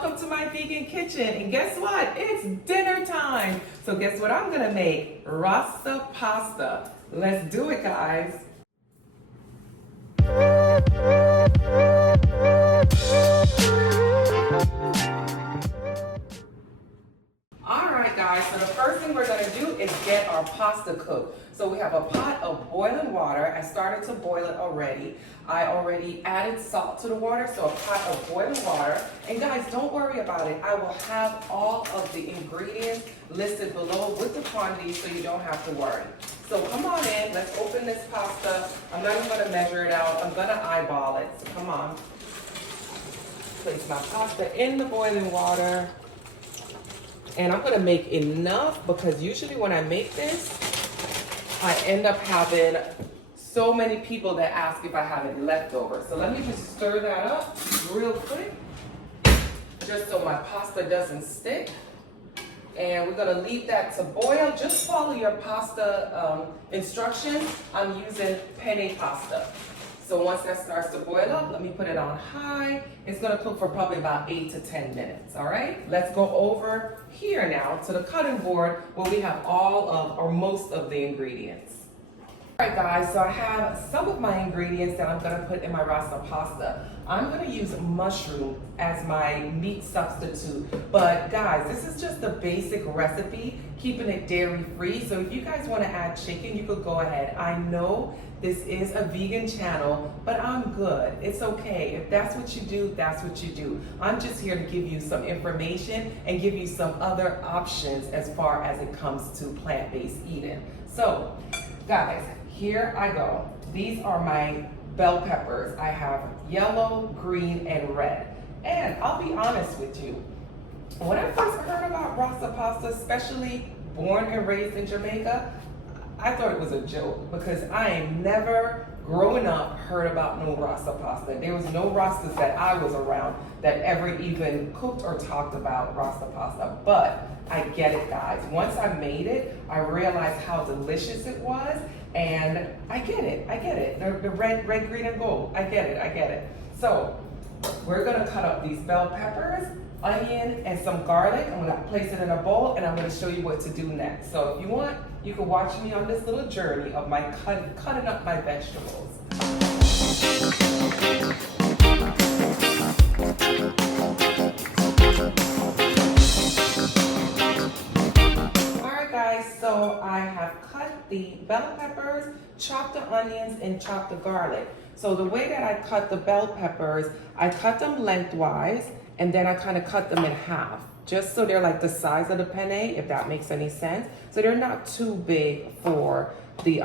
welcome to my vegan kitchen. And guess what? It's dinner time. So guess what I'm gonna make? Rasta pasta. Let's do it, guys. Alright guys, so the first thing we're going to do is get our pasta cooked. So we have a pot of boiling water. I started to boil it already. I already added salt to the water, so a pot of boiling water. And guys, don't worry about it. I will have all of the ingredients listed below with the quantity so you don't have to worry. So come on in, let's open this pasta. I'm not even going to measure it out. I'm going to eyeball it, so come on. Place my pasta in the boiling water. And I'm gonna make enough because usually when I make this, I end up having so many people that ask if I have it leftover. So let me just stir that up real quick, just so my pasta doesn't stick. And we're gonna leave that to boil. Just follow your pasta instructions. I'm using penne pasta. So once that starts to boil up, let me put it on high. It's gonna cook for probably about 8 to 10 minutes, all right? Let's go over here now to the cutting board where we have all of, or most of the ingredients. All right guys, so I have some of my ingredients that I'm gonna put in my Rasta pasta. I'm gonna use mushroom as my meat substitute, but guys, this is just the basic recipe, keeping it dairy free. So if you guys wanna add chicken, you could go ahead. I know this is a vegan channel, but I'm good. It's okay. If that's what you do, that's what you do. I'm just here to give you some information and give you some other options as far as it comes to plant-based eating. So, guys, here I go. These are my bell peppers. I have yellow, green, and red. And I'll be honest with you, when I first heard about Rasta pasta, especially born and raised in Jamaica, I thought it was a joke because I ain't never growing up heard about no Rasta pasta. There was no Rastas that I was around that ever even cooked or talked about Rasta pasta. But I get it, guys. Once I made it, I realized how delicious it was, and I get it. I get it. The red, green, and gold. I get it. I get it. So we're gonna cut up these bell peppers, onion, and some garlic. I'm gonna place it in a bowl, and I'm gonna show you what to do next. So if you want, you can watch me on this little journey of my cutting up my vegetables. Alright guys, so I have cut the bell peppers, chopped the onions, and chopped the garlic. So the way that I cut the bell peppers, I cut them lengthwise, and then I kind of cut them in half, just so they're like the size of the penne, if that makes any sense. So they're not too big for the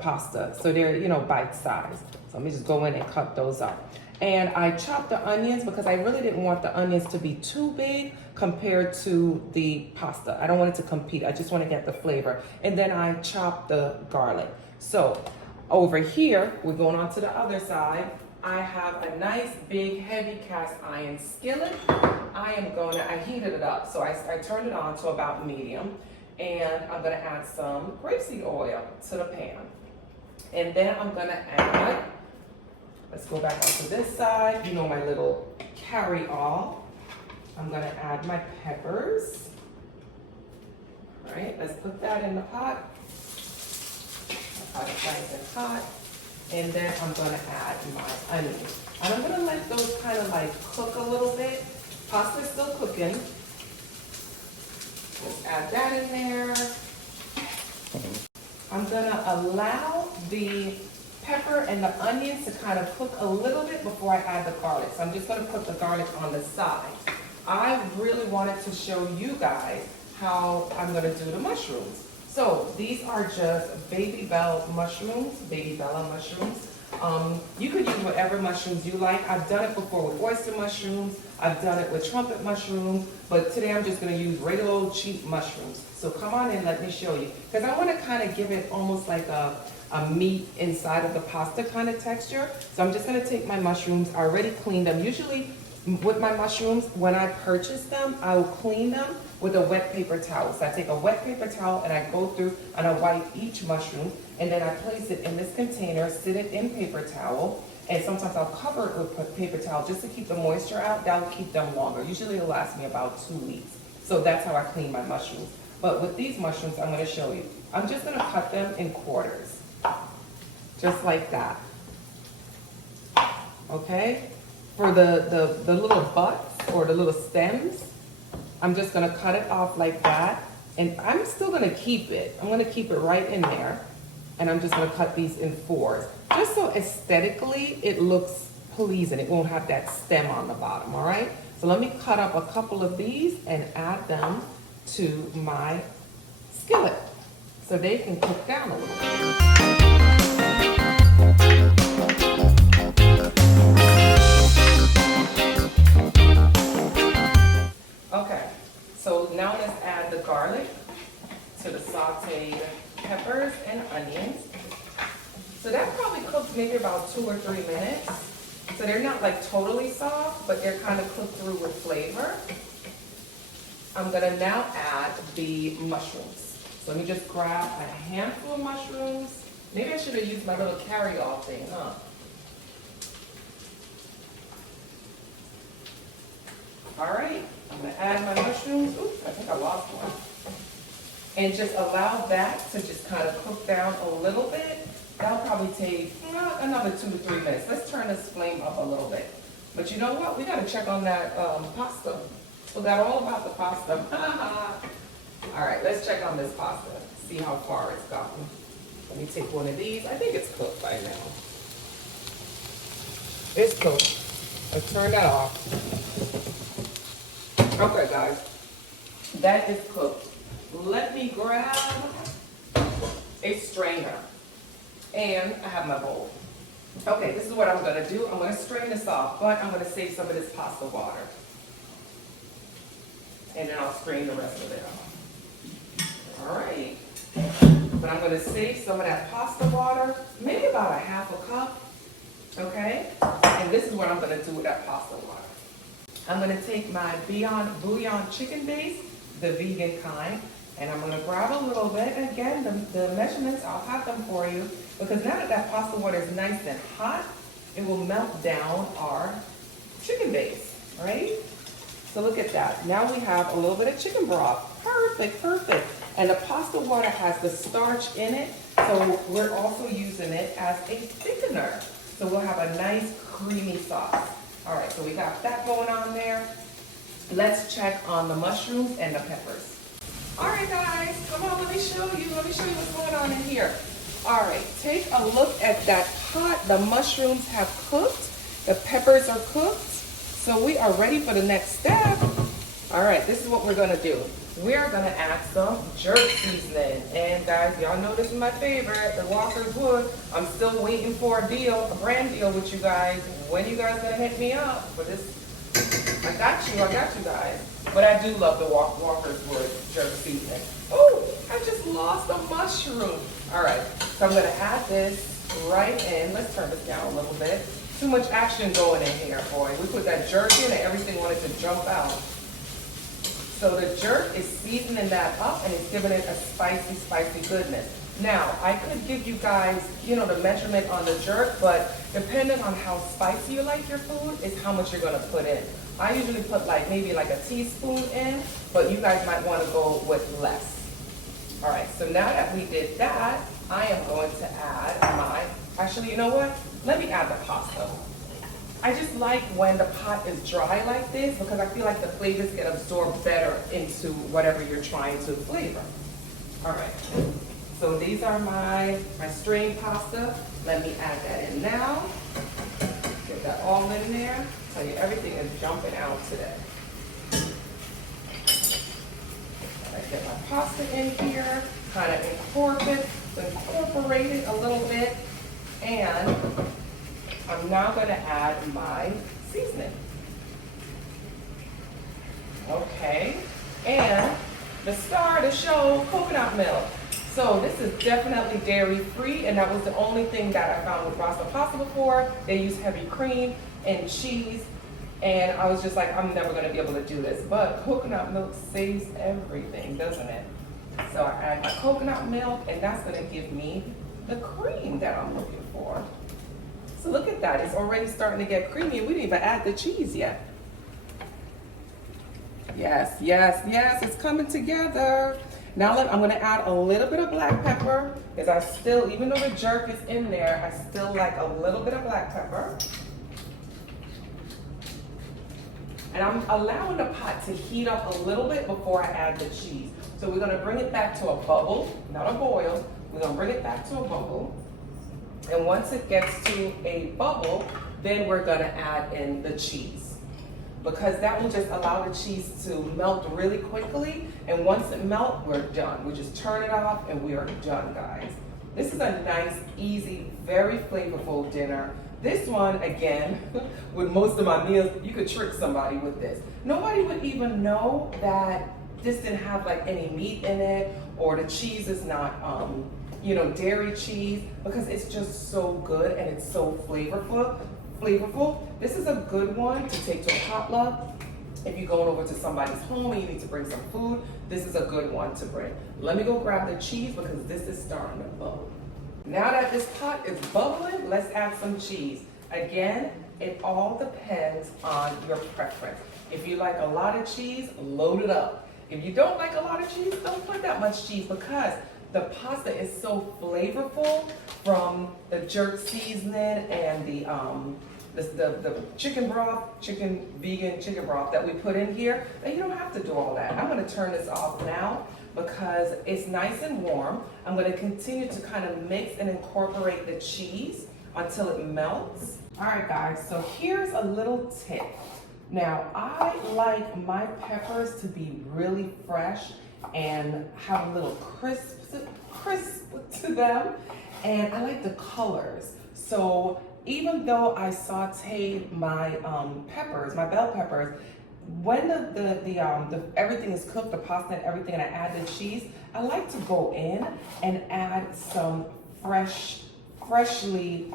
pasta. So they're, you know, bite size. So let me just go in and cut those up. And I chopped the onions because I really didn't want the onions to be too big compared to the pasta. I don't want it to compete. I just want to get the flavor. And then I chopped the garlic. So over here, we're going on to the other side. I have a nice big heavy cast iron skillet. I heated it up. So I turned it on to about medium. And I'm gonna add some grapeseed oil to the pan. And then I'm gonna add, let's go back onto this side. You know, my little carry-all. I'm gonna add my peppers. All right, let's put that in the pot. The pot is nice and hot. And then I'm gonna add my onions. And I'm gonna let those kind of like cook a little bit. Pasta's still cooking. Let's add that in there. I'm gonna allow the pepper and the onions to kind of cook a little bit before I add the garlic. So I'm just gonna put the garlic on the side. I really wanted to show you guys how I'm gonna do the mushrooms. So these are just baby bella mushrooms. You could use whatever mushrooms you like. I've done it before with oyster mushrooms. I've done it with trumpet mushrooms. But today I'm just going to use regular old cheap mushrooms. So come on in, let me show you. Because I want to kind of give it almost like a meat inside of the pasta kind of texture. So I'm just going to take my mushrooms. I already cleaned them. Usually with my mushrooms, when I purchase them, I will clean them with a wet paper towel. So I take a wet paper towel and I go through and I wipe each mushroom, and then I place it in this container, sit it in paper towel, And sometimes I'll cover it with paper towel just to keep the moisture out. That'll keep them longer. Usually it'll last me about 2 weeks. So that's how I clean my mushrooms. But with these mushrooms, I'm gonna show you. I'm just gonna cut them in quarters. Just like that. Okay? For the little butts or the little stems, I'm just gonna cut it off like that. And I'm still gonna keep it. I'm gonna keep it right in there. And I'm just gonna cut these in 4s. Just so aesthetically, it looks pleasing. It won't have that stem on the bottom, all right? So let me cut up a couple of these and add them to my skillet so they can cook down a little bit. Okay, so now let's add the garlic to the sauteed peppers and onions. So that probably cooks maybe about 2 or 3 minutes. So they're not like totally soft, but they're kind of cooked through with flavor. I'm gonna now add the mushrooms. So let me just grab a handful of mushrooms. Maybe I should have used my little carry-all thing, huh? All right, I'm gonna add my mushrooms. Oops, I think I lost one. And just allow that to just kind of cook down a little bit. That'll probably take another 2 to 3 minutes. Let's turn this flame up a little bit. But you know what? We gotta check on that pasta. Forgot all about the pasta. All right, let's check on this pasta. See how far it's gotten. Let me take one of these. I think it's cooked by now. It's cooked. Let's turn that off. Okay, guys. That is cooked. Let me grab a strainer. And I have my bowl. Okay, this is what I'm gonna do. I'm gonna strain this off, but I'm gonna save some of this pasta water. And then I'll strain the rest of it off. All right. But I'm gonna save some of that pasta water, maybe about a half a cup, okay? And this is what I'm gonna do with that pasta water. I'm gonna take my Beyond Bouillon chicken base, the vegan kind, and I'm gonna grab a little bit. And again, the measurements, I'll have them for you, because now that that pasta water is nice and hot, it will melt down our chicken base, right? So look at that. Now we have a little bit of chicken broth. Perfect, perfect. And the pasta water has the starch in it, so we're also using it as a thickener. So we'll have a nice creamy sauce. All right, so we got that going on there. Let's check on the mushrooms and the peppers. All right, guys, come on, let me show you what's going on in here. All right, take a look at that pot. The mushrooms have cooked. The peppers are cooked. So we are ready for the next step. All right, this is what we're gonna do. We're gonna add some jerk seasoning. And guys, y'all know this is my favorite, the Walkerswood. I'm still waiting for a deal, a brand deal with you guys. When you guys gonna hit me up for this? I got you guys. But I do love the Walkerswood jerk seasoning. Oh, I just lost a mushroom. All right, so I'm gonna add this right in. Let's turn this down a little bit. Too much action going in here, boy. We put that jerk in and everything wanted to jump out. So the jerk is seasoning that up and it's giving it a spicy, spicy goodness. Now, I could give you guys, the measurement on the jerk, but depending on how spicy you like your food is how much you're gonna put in. I usually put maybe a teaspoon in, but you guys might wanna go with less. All right, so now that we did that, I am going to add actually, you know what? Let me add the pasta. I just like when the pot is dry like this because I feel like the flavors get absorbed better into whatever you're trying to flavor. All right, so these are my strained pasta. Let me add that in now. Get that all in there. Tell you, everything is jumping out today. I get my pasta in here, kind of incorporate it a little bit, and I'm now going to add my seasoning. Okay, and the star of the show, coconut milk. So this is definitely dairy free, and that was the only thing that I found with Rasta Pasta before. They use heavy cream and cheese, and I was just like, I'm never going to be able to do this. But coconut milk saves everything, doesn't it? So I add my coconut milk, and that's going to give me the cream that I'm looking for. So look at that, it's already starting to get creamy and we didn't even add the cheese yet. Yes, yes, yes, it's coming together. Now I'm gonna add a little bit of black pepper because I still, even though the jerk is in there, I still like a little bit of black pepper. And I'm allowing the pot to heat up a little bit before I add the cheese. So we're gonna bring it back to a bubble, not a boil. We're gonna bring it back to a bubble. And once it gets to a bubble, then we're gonna add in the cheese. Because that will just allow the cheese to melt really quickly. And once it melts, we're done. We just turn it off and we are done, guys. This is a nice, easy, very flavorful dinner. This one, again, with most of my meals, you could trick somebody with this. Nobody would even know that this didn't have like any meat in it, or the cheese is not, you know, dairy cheese, because it's just so good and it's so flavorful. This is a good one to take to a potluck. If you're going over to somebody's home and you need to bring some food, this is a good one to bring. Let me go grab the cheese because this is starting to bubble. Now that this pot is bubbling, let's add some cheese. Again, it all depends on your preference. If you like a lot of cheese, load it up. If you don't like a lot of cheese, don't put that much cheese because the pasta is so flavorful from the jerk seasoning and the chicken broth, vegan chicken broth that we put in here, that you don't have to do all that. I'm gonna turn this off now because it's nice and warm. I'm gonna continue to kind of mix and incorporate the cheese until it melts. All right, guys, so here's a little tip. Now, I like my peppers to be really fresh and have a little crisp to them, and I like the colors. So even though I sauteed my peppers, my bell peppers, when the everything is cooked, the pasta and everything, and I add the cheese, I like to go in and add some freshly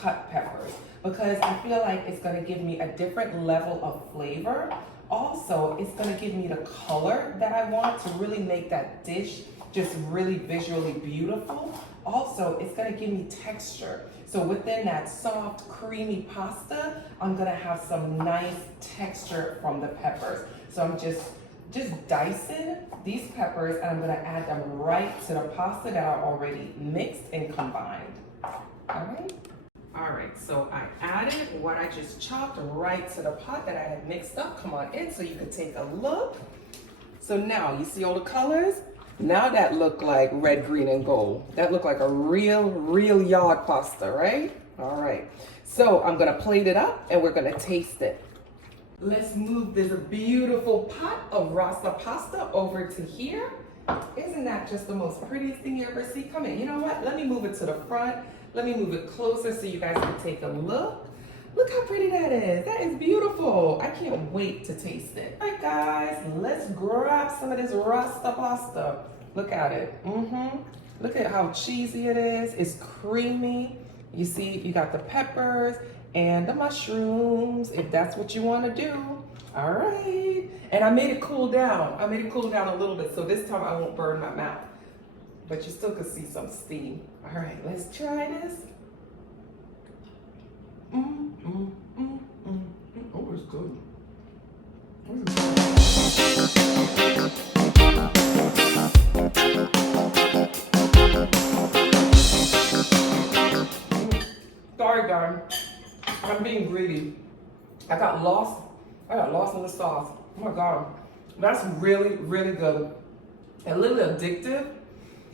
cut peppers because I feel like it's gonna give me a different level of flavor. Also, it's gonna give me the color that I want to really make that dish just really visually beautiful. Also, it's gonna give me texture. So within that soft, creamy pasta, I'm gonna have some nice texture from the peppers. So I'm just dicing these peppers and I'm gonna add them right to the pasta that are already mixed and combined. All right, so I added what I just chopped right to the pot that I had mixed up. Come on in so you can take a look. So now you see all the colors? Now that look like red, green, and gold. That look like a real yard pasta, right? All right, so I'm gonna plate it up and we're gonna taste it. Let's move this beautiful pot of Rasta Pasta over to here. Isn't that just the most prettiest thing you ever see? Come in, you know what? Let me move it to the front. Let me move it closer so you guys can take a look. Look how pretty that is. That is beautiful. I can't wait to taste it. All right, guys, let's grab some of this Rasta Pasta. Look at it. Look at how cheesy it is. It's creamy. You see, you got the peppers and the mushrooms, if that's what you want to do. All right. And I made it cool down. I made it cool down a little bit, so this time I won't burn my mouth. But you still could see some steam. All right, let's try this. Oh, it's good. Sorry, guys. I'm being greedy. I got lost in the sauce. Oh my God. That's really good. And a little addictive.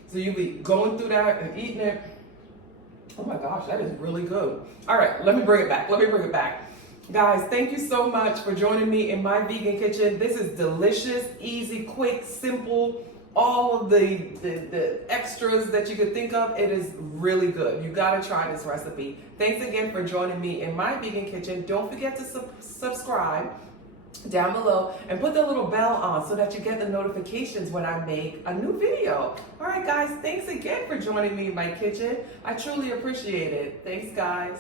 So you'll be going through that and eating it. Oh my gosh, that is really good. All right, let me bring it back. Guys, thank you so much for joining me in my vegan kitchen. This is delicious, easy, quick, simple. All of the extras that you could think of. It is really good. You gotta try this recipe. Thanks again for joining me in my vegan kitchen. Don't forget to subscribe down below and put the little bell on so that you get the notifications when I make a new video. All right, guys, thanks again for joining me in my kitchen. I truly appreciate it. Thanks, guys.